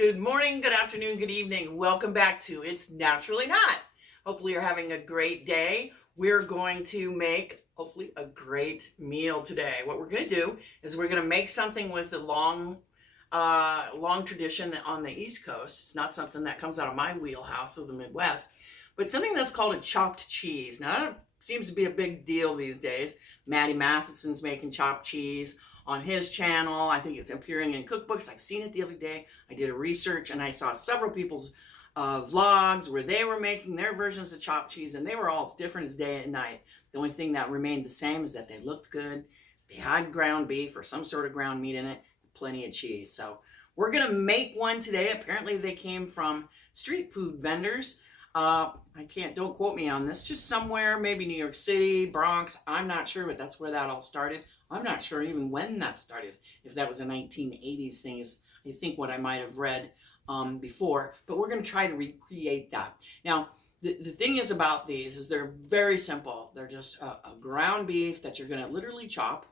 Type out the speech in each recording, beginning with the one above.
Good morning, good afternoon, good evening. Welcome back to It's Naturally Not. Hopefully you're having a great day. We're going to make, hopefully, a great meal today. What we're going to do is we're going to make something with a long tradition on the East Coast. It's not something that comes out of my wheelhouse of the Midwest, but something that's called a chopped cheese. Now, that seems to be a big deal these days. Matty Matheson's making chopped cheese on his channel. I think it's appearing in cookbooks. I've seen it the other day. I did a research and I saw several people's vlogs where they were making their versions of chopped cheese, and they were all as different as day and night. The only thing that remained the same is that they looked good. They had ground beef or some sort of ground meat in it, plenty of cheese. So we're gonna make one today. Apparently they came from street food vendors. Don't quote me on this, just somewhere, maybe New York City, Bronx, I'm not sure, but that's where that all started. I'm not sure even when that started, if that was a 1980s thing, is I think what I might have read before, but we're going to try to recreate that. Now, the thing is about these is they're very simple. They're just a ground beef that you're going to literally chop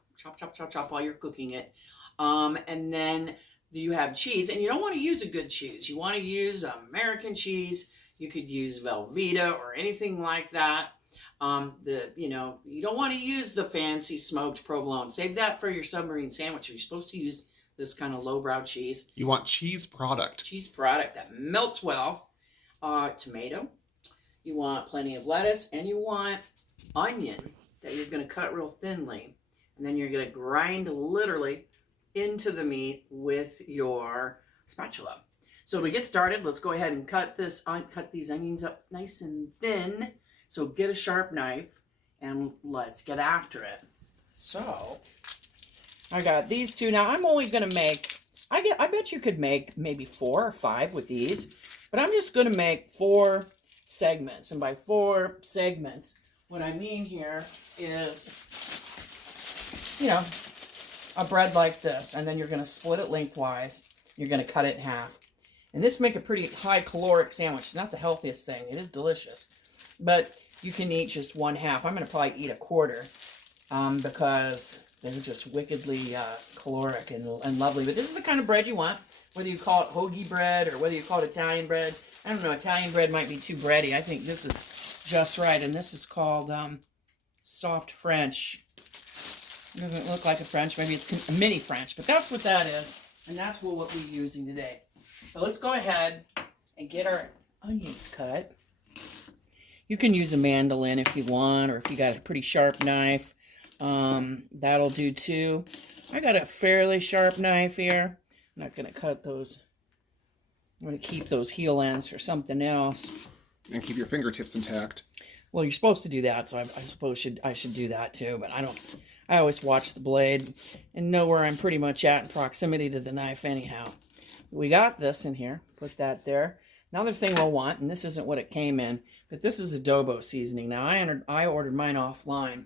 while you're cooking it. And then you have cheese, and you don't want to use a good cheese. You want to use American cheese. You could use Velveeta or anything like that. You don't want to use the fancy smoked provolone. Save that for your submarine sandwich. You're supposed to use this kind of lowbrow cheese. You want cheese product. Cheese product that melts well. Tomato. You want plenty of lettuce, and you want onion that you're going to cut real thinly. And then you're going to grind literally into the meat with your spatula. So to get started, let's go ahead and cut these onions up nice and thin. So get a sharp knife and let's get after it. So I got these two. Now I'm only going to make, I bet you could make maybe 4 or 5 with these, but I'm just going to make 4 segments. And by 4 segments, what I mean here is, a bread like this, and then you're going to split it lengthwise. You're going to cut it in half. And this make a pretty high caloric sandwich. It's not the healthiest thing. It is delicious. But you can eat just 1/2. I'm going to probably eat 1/4 because they're just wickedly caloric and lovely. But this is the kind of bread you want, whether you call it hoagie bread or whether you call it Italian bread. I don't know. Italian bread might be too bready. I think this is just right. And this is called soft French. It doesn't look like a French. Maybe it's a mini French. But that's what that is. And that's what we're using today. So let's go ahead and get our onions cut. You can use a mandolin if you want, or if you got a pretty sharp knife, that'll do too. I got a fairly sharp knife here. I'm not going to cut those. I'm going to keep those heel ends for something else. And keep your fingertips intact. Well, you're supposed to do that, so I suppose I should do that too, but I don't. I always watch the blade and know where I'm pretty much at in proximity to the knife anyhow. We got this in here. Put that there. Another thing we'll want, and this isn't what it came in, but this is adobo seasoning. Now, I ordered mine online,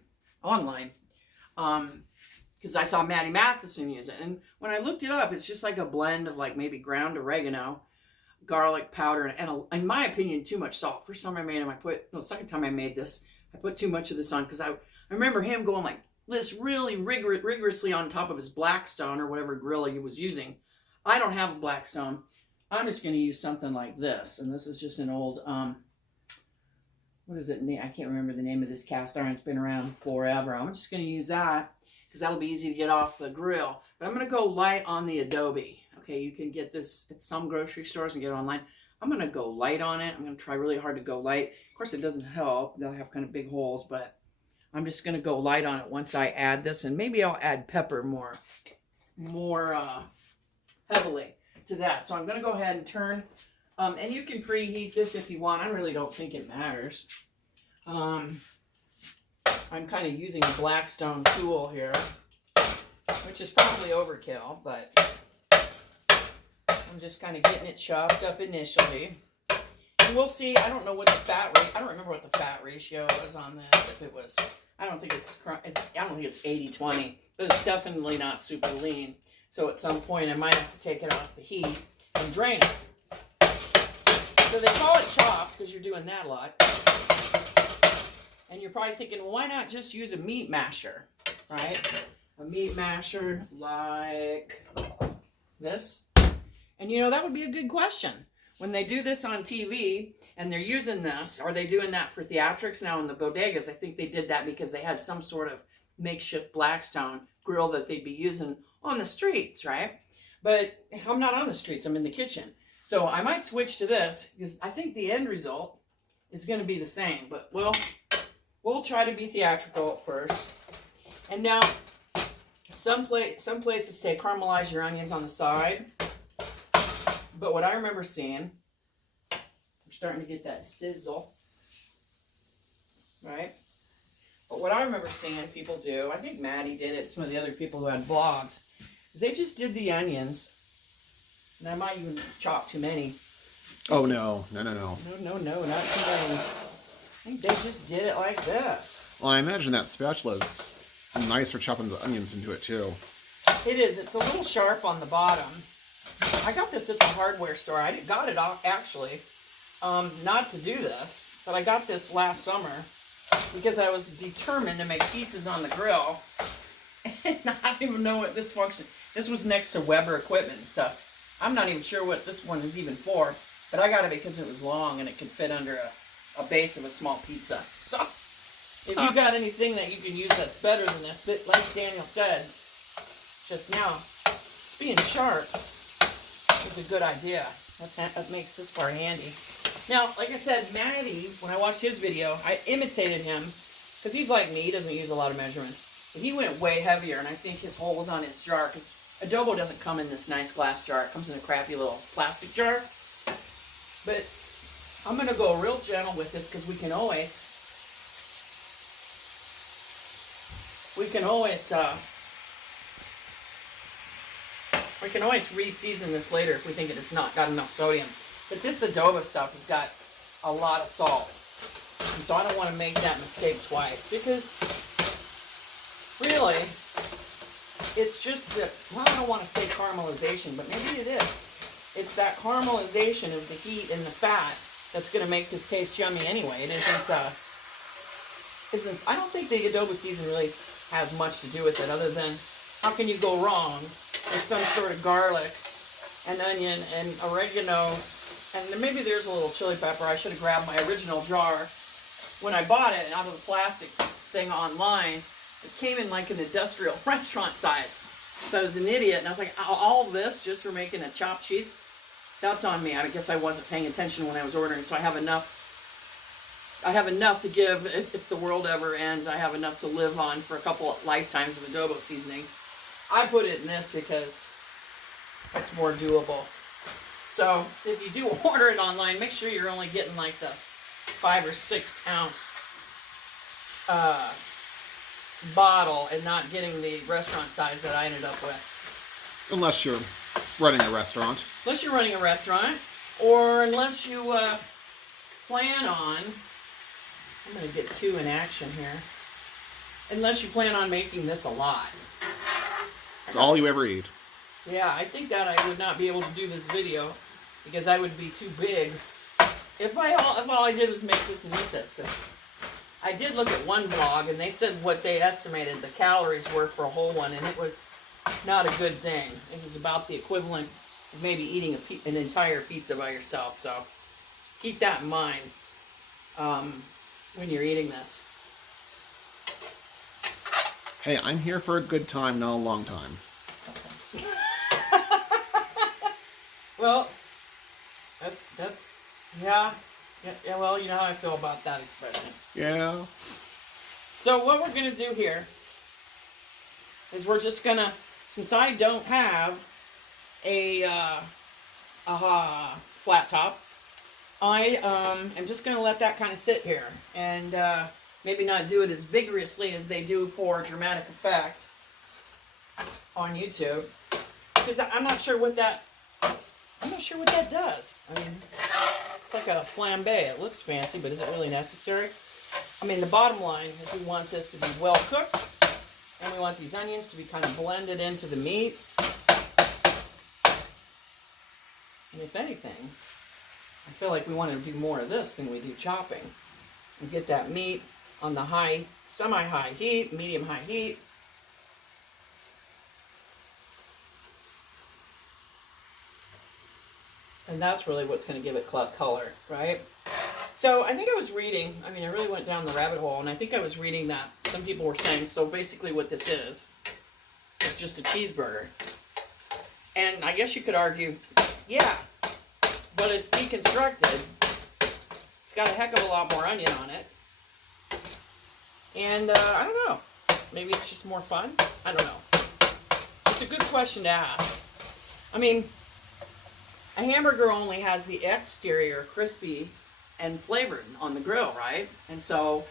because I saw Matty Matheson use it. And when I looked it up, it's just like a blend of like maybe ground oregano, garlic powder, and in my opinion, too much salt. First time I made him, the second time I made this, I put too much of this on because I remember him going like this really rigorously on top of his Blackstone or whatever grill he was using. I don't have a Blackstone. I'm just going to use something like this. And this is just an old, what is it? I can't remember the name of this cast iron. It's been around forever. I'm just going to use that because that'll be easy to get off the grill. But I'm going to go light on the adobe. Okay, you can get this at some grocery stores and get it online. I'm going to go light on it. I'm going to try really hard to go light. Of course, it doesn't help. They'll have kind of big holes, but I'm just going to go light on it once I add this. And maybe I'll add pepper more heavily to that. So I'm going to go ahead and turn, and you can preheat this if you want. I really don't think it matters. I'm kind of using a Blackstone tool here, which is probably overkill, but I'm just kind of getting it chopped up initially. And we'll see. I don't know what the fat rate, I don't remember what the fat ratio was on this. If it was, I don't think it's 80-20, but it's definitely not super lean. So at some point, I might have to take it off the heat and drain it. So they call it chopped because you're doing that a lot. And you're probably thinking, well, why not just use a meat masher, right? A meat masher like this. And you know, that would be a good question. When they do this on TV and they're using this, are they doing that for theatrics? Now in the bodegas, I think they did that because they had some sort of makeshift Blackstone grill that they'd be using on the streets, right? But I'm not on the streets, I'm in the kitchen. So I might switch to this because I think the end result is going to be the same. But we'll try to be theatrical at first. And now, some places say caramelize your onions on the side. But what I remember seeing, we're starting to get that sizzle, right? But what I remember seeing people do, I think Matty did it, some of the other people who had vlogs, is they just did the onions. And I might even chop too many. Oh, no, not too many. I think they just did it like this. Well, I imagine that spatula's nice for chopping the onions into it, too. It is. It's a little sharp on the bottom. I got this at the hardware store. I got it actually, not to do this, but I got this last summer because I was determined to make pizzas on the grill. And I don't even know what this function. This was next to Weber equipment and stuff. I'm not even sure what this one is even for, but I got it because it was long and it could fit under a base of a small pizza. So, if you got anything that you can use that's better than this, but like Daniel said just now, just being sharp is a good idea. That makes this part handy. Now, like I said, Matty, when I watched his video, I imitated him because he's like me. He doesn't use a lot of measurements. But he went way heavier, and I think his hole was on his jar because adobo doesn't come in this nice glass jar. It comes in a crappy little plastic jar. But I'm going to go real gentle with this because we can always re-season this later if we think it's not got enough sodium. But this adobo stuff has got a lot of salt. And so I don't want to make that mistake twice because really it's just that, well, I don't want to say caramelization, but maybe it is. It's that caramelization of the heat and the fat that's going to make this taste yummy anyway. It isn't, I don't think the adobo season really has much to do with it other than how can you go wrong with some sort of garlic and onion and oregano, and then maybe there's a little chili pepper. I should have grabbed my original jar when I bought it out of the plastic thing online. It came in like an industrial restaurant size. So I was an idiot, and I was like, all this just for making a chopped cheese? That's on me. I guess I wasn't paying attention when I was ordering, so I have enough to give if the world ever ends. I have enough to live on for a couple of lifetimes of adobo seasoning. I put it in this because it's more doable. So if you do order it online, make sure you're only getting like the 5 or 6 ounce bottle and not getting the restaurant size that I ended up with. Unless you're running a restaurant. Unless you're running a restaurant, or unless you plan on, I'm going to get 2 in action here, unless you plan on making this a lot. It's all you ever eat. Yeah, I think that I would not be able to do this video because I would be too big if all I did was make this and eat this. Because I did look at one vlog and they said what they estimated the calories were for a whole one, and it was not a good thing. It was about the equivalent of maybe eating an entire pizza by yourself. So keep that in mind when you're eating this. Hey, I'm here for a good time, not a long time. Well, that's yeah, well, you know how I feel about that expression. Yeah. So what we're going to do here is we're just going to, since I don't have a flat top, I am just going to let that kind of sit here and maybe not do it as vigorously as they do for dramatic effect on YouTube, because I'm not sure what that does. I mean, it's like a flambe. It looks fancy, but is it really necessary? I mean, the bottom line is we want this to be well cooked, and we want these onions to be kind of blended into the meat. And if anything, I feel like we want to do more of this than we do chopping. And get that meat on the high, semi-high heat, medium-high heat. And that's really what's going to give it color, right? So I think I was reading, I mean, I really went down the rabbit hole, and I think I was reading that some people were saying, so basically what this is just a cheeseburger. And I guess you could argue, yeah, but it's deconstructed. It's got a heck of a lot more onion on it. And I don't know, maybe it's just more fun? I don't know. It's a good question to ask. I mean, a hamburger only has the exterior crispy and flavored on the grill, right? And so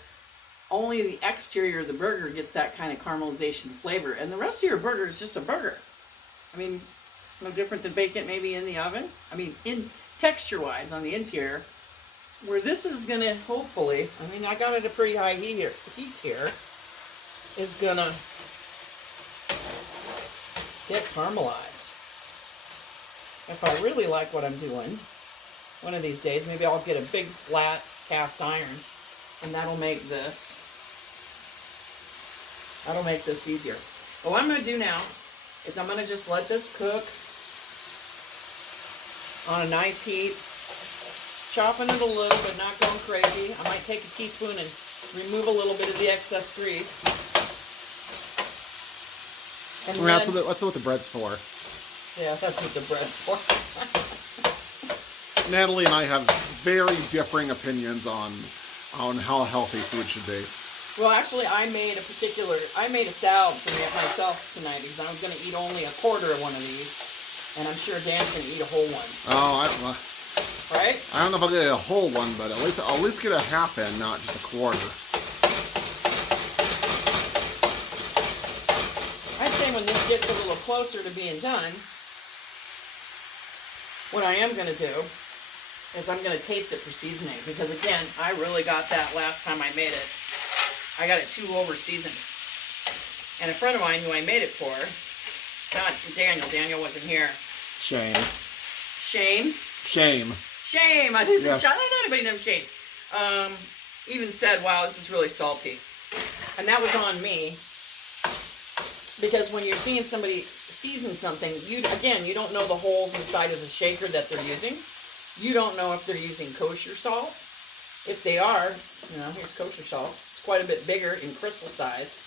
only the exterior of the burger gets that kind of caramelization flavor. And the rest of your burger is just a burger. I mean, no different than bacon maybe in the oven. I mean, in texture-wise on the interior, where this is going to hopefully, I mean, I got it at a pretty high heat here, is going to get caramelized. If I really like what I'm doing, one of these days, maybe I'll get a big flat cast iron, and that'll make this easier. But what I'm going to do now is I'm going to just let this cook on a nice heat, chopping it a little but not going crazy. I might take a teaspoon and remove a little bit of the excess grease. And that's what the bread's for. Yeah, that's what the bread's for. Natalie and I have very differing opinions on how healthy food should be. Well, actually, I made a salad for myself tonight because I was going to eat only a quarter of one of these, and I'm sure Dan's going to eat a whole one. Oh, right? I don't know if I'll get a whole one, but at least get a half in, not just a quarter. I'd say when this gets a little closer to being done, what I am going to do is I'm going to taste it for seasoning, because again, I really got that last time I made it. I got it too over seasoned. And a friend of mine who I made it for, not Daniel wasn't here. Shame. Shame? Shame. Shame! I didn't shout out anybody named Shame. Even said, wow, this is really salty. And that was on me. Because when you're seeing somebody season something, you don't know the holes inside of the shaker that they're using. You don't know if they're using kosher salt. If they are, here's kosher salt. It's quite a bit bigger in crystal size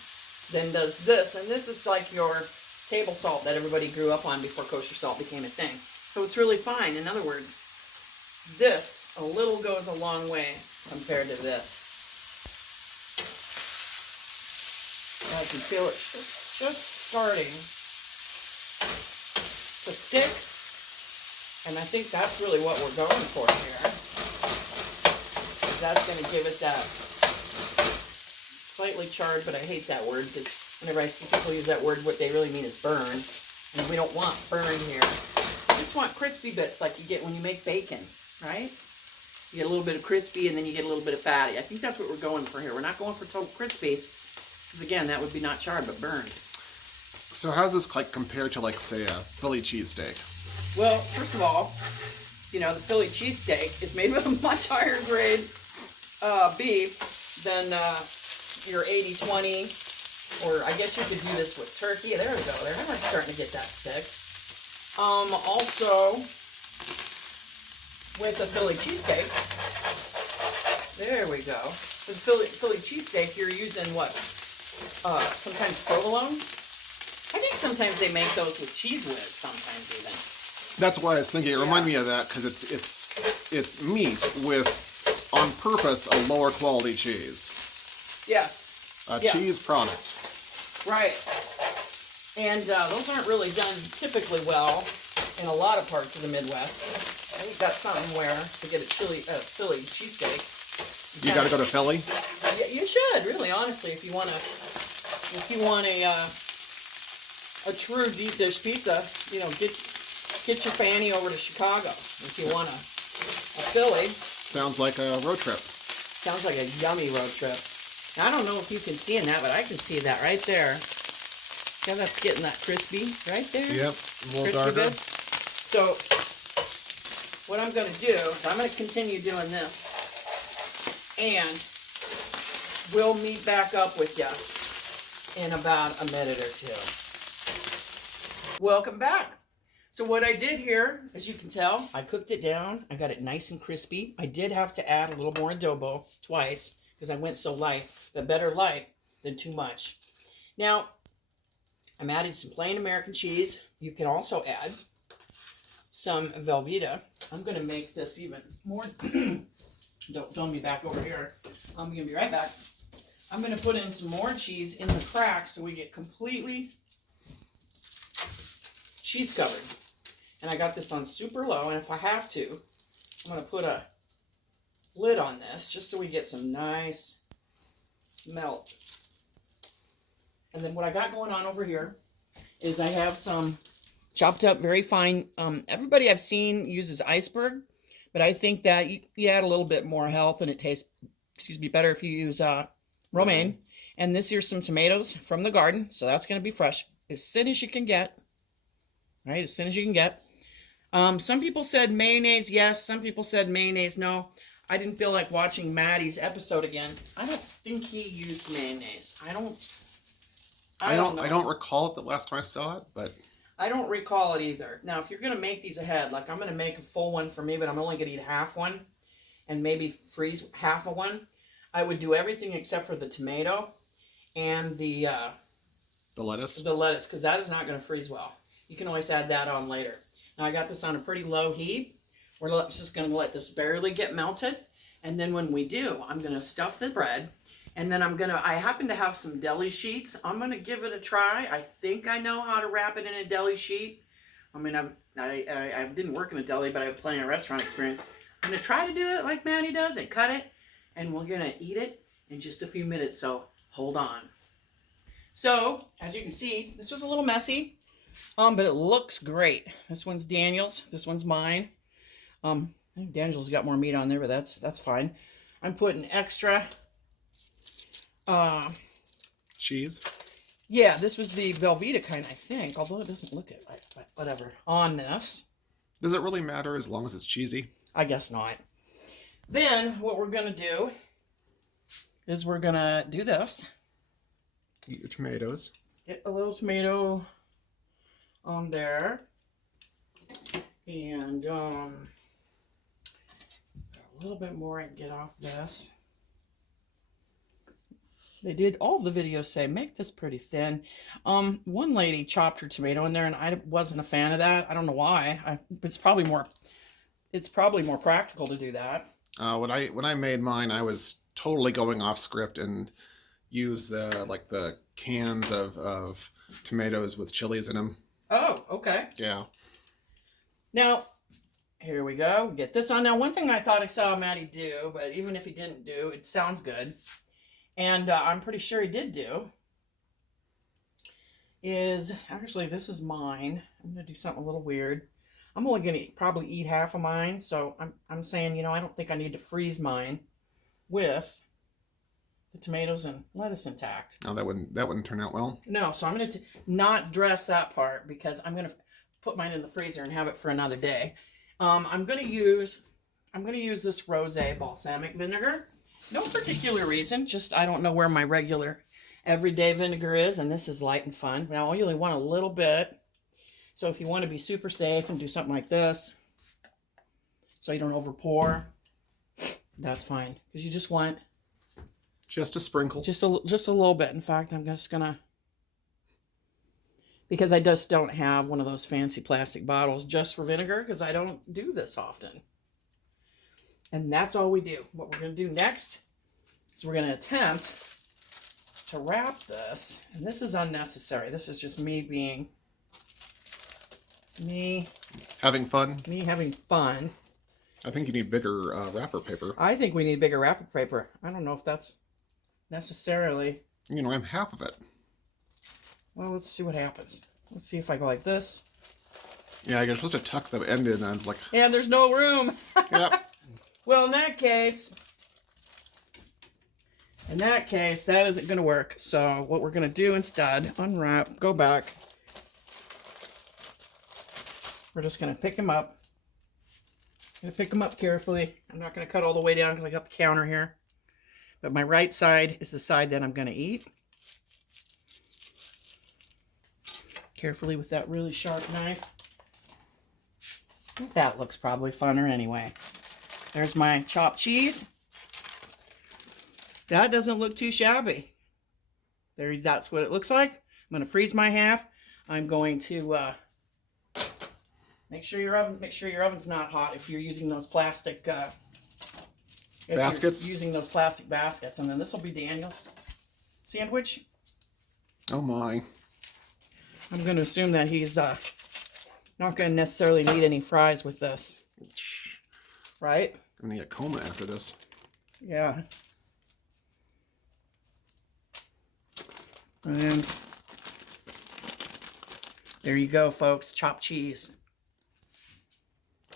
than does this. And this is like your table salt that everybody grew up on before kosher salt became a thing. So it's really fine. In other words, this a little goes a long way compared to this. I can feel it just starting to stick. And I think that's really what we're going for here. Because that's going to give it that slightly charred, but I hate that word because whenever I see people use that word, what they really mean is burn. And we don't want burn here. We just want crispy bits like you get when you make bacon, right? You get a little bit of crispy and then you get a little bit of fatty. I think that's what we're going for here. We're not going for total crispy. Because again, that would be not charred, but burned. So how's this like compared to, like, say, a Philly cheesesteak? Well, first of all, the Philly cheesesteak is made with a much higher grade beef than your 80-20, or I guess you could do this with turkey. There we go. They're starting to get that stick. Also, with a Philly cheesesteak, there we go. With Philly cheesesteak, you're using what? Sometimes provolone. I think sometimes they make those with cheese whiz. Sometimes even. That's why I was thinking. It reminded me of that because it's meat with, on purpose, a lower quality cheese. Yes. Cheese product. Right. And those aren't really done typically well in a lot of parts of the Midwest. I think that's something where to get a Philly cheesesteak. You got to go to Philly. You should really, honestly, if you want a true deep dish pizza, get your fanny over to Chicago if you want a Philly. Sounds like a road trip. Sounds like a yummy road trip. Now, I don't know if you can see in that, but I can see that right there. Yeah, that's getting that crispy right there. Yep, a little darker. Bits. So, what I'm going to do is I'm going to continue doing this, and we'll meet back up with you in about a minute or two. Welcome back. So what I did here, as you can tell, I cooked it down. I got it nice and crispy. I did have to add a little more adobo twice because I went so light, but better light than too much. Now, I'm adding some plain American cheese. You can also add some Velveeta. I'm going to make this even more. Don't film me back over here. I'm going to be right back. I'm going to put in some more cheese in the cracks so we get completely cheese covered. And I got this on super low, and if I have to, I'm going to put a lid on this just so we get some nice melt. And then what I got going on over here is I have some chopped up very fine. Everybody I've seen uses iceberg, but I think that you add a little bit more health and it tastes, better if you use romaine. And this here's some tomatoes from the garden, so that's going to be fresh as soon as you can get. Right, as soon as you can get. Some people said mayonnaise yes, some people said mayonnaise no. I didn't feel like watching Matty's episode again. I don't think he used mayonnaise. I don't recall it the last time I saw it, but I don't recall it either. Now, if you're going to make these ahead, like I'm going to make a full one for me, but I'm only going to eat half one and maybe freeze half of one, I would do everything except for the tomato and the lettuce. The lettuce, because that is not going to freeze well. You can always add that on later. Now, I got this on a pretty low heat. We're just going to let this barely get melted. And then when we do, I'm going to stuff the bread. And then I happen to have some deli sheets. I'm going to give it a try. I think I know how to wrap it in a deli sheet. I mean, I didn't work in a deli, but I have plenty of restaurant experience. I'm going to try to do it like Matty does and cut it. And we're going to eat it in just a few minutes, so hold on. So, as you can see, this was a little messy, but it looks great. This one's Daniel's. This one's mine. I think Daniel's got more meat on there, but that's fine. I'm putting extra cheese. Yeah, this was the Velveeta kind, I think, although it doesn't look it right, but whatever. On this. Does it really matter as long as it's cheesy? I guess not. Then what we're going to do is we're going to do this. Eat your tomatoes. Get a little tomato on there. And a little bit more I can get off this. They did, all the videos say, make this pretty thin. One lady chopped her tomato in there, and I wasn't a fan of that. I don't know why. It's probably more practical to do that. When I made mine, I was totally going off script and used the cans of tomatoes with chilies in them. Oh, okay. Yeah. Now, here we go. Get this on. Now, one thing I thought I saw Matty do, but even if he didn't do, it sounds good. And I'm pretty sure he did do, is, actually, this is mine. I'm going to do something a little weird. I'm only going to probably eat half of mine, so I'm saying, I don't think I need to freeze mine with the tomatoes and lettuce intact. No, that wouldn't turn out well. No, so I'm going to not dress that part because I'm going to put mine in the freezer and have it for another day. I'm going to use this rosé balsamic vinegar. No particular reason, just I don't know where my regular everyday vinegar is, and this is light and fun. Now, you only want a little bit, so if you want to be super safe and do something like this, so you don't over pour, that's fine, because you just want just a sprinkle, just a little bit. In fact, I'm just gonna, because I just don't have one of those fancy plastic bottles just for vinegar, because I don't do this often. And that's all we do. What we're going to do next is we're going to attempt to wrap this. And this is unnecessary. This is just me being having fun. Me having fun. I think you need bigger wrapper paper. I think we need bigger wrapper paper. I don't know if that's necessarily. I'm half of it. Well, let's see what happens. Let's see if I go like this. Yeah, you're supposed to tuck the end in, and I was like, yeah, there's no room. Yep. Well, in that case, that isn't going to work. So what we're going to do instead, unwrap, go back. We're just going to pick them up. I'm going to pick them up carefully. I'm not going to cut all the way down because I got the counter here. But my right side is the side that I'm going to eat. Carefully with that really sharp knife. That looks probably funner anyway. There's my chopped cheese. That doesn't look too shabby. There, that's what it looks like. I'm going to freeze my half. I'm going to make sure your oven's not hot if you're using those plastic baskets. Using those plastic baskets, and then this will be Daniel's sandwich. Oh my! I'm going to assume that he's not going to necessarily need any fries with this, right? I'm gonna get a coma after this. Yeah. And there you go, folks. Chopped cheese.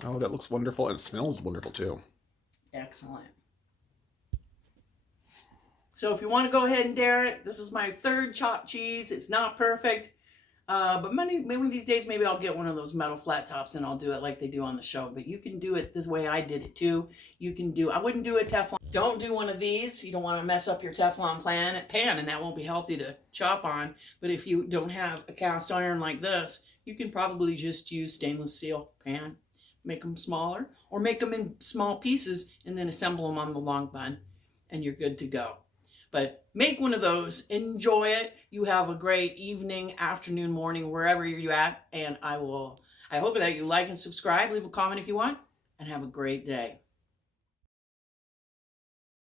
Oh, that looks wonderful, and it smells wonderful too. Excellent. So if you want to go ahead and dare it, this is my third chopped cheese. It's not perfect, but maybe one of these days, maybe I'll get one of those metal flat tops and I'll do it like they do on the show. But you can do it this way I did it too. You can do, I wouldn't do it Teflon. Don't do one of these. You don't want to mess up your Teflon pan, and that won't be healthy to chop on. But if you don't have a cast iron like this, you can probably just use stainless steel pan. Make them smaller, or make them in small pieces and then assemble them on the long bun, and you're good to go. But make one of those, enjoy it. You have a great evening, afternoon, morning, wherever you're at. And I hope that you like and subscribe, leave a comment if you want, and have a great day.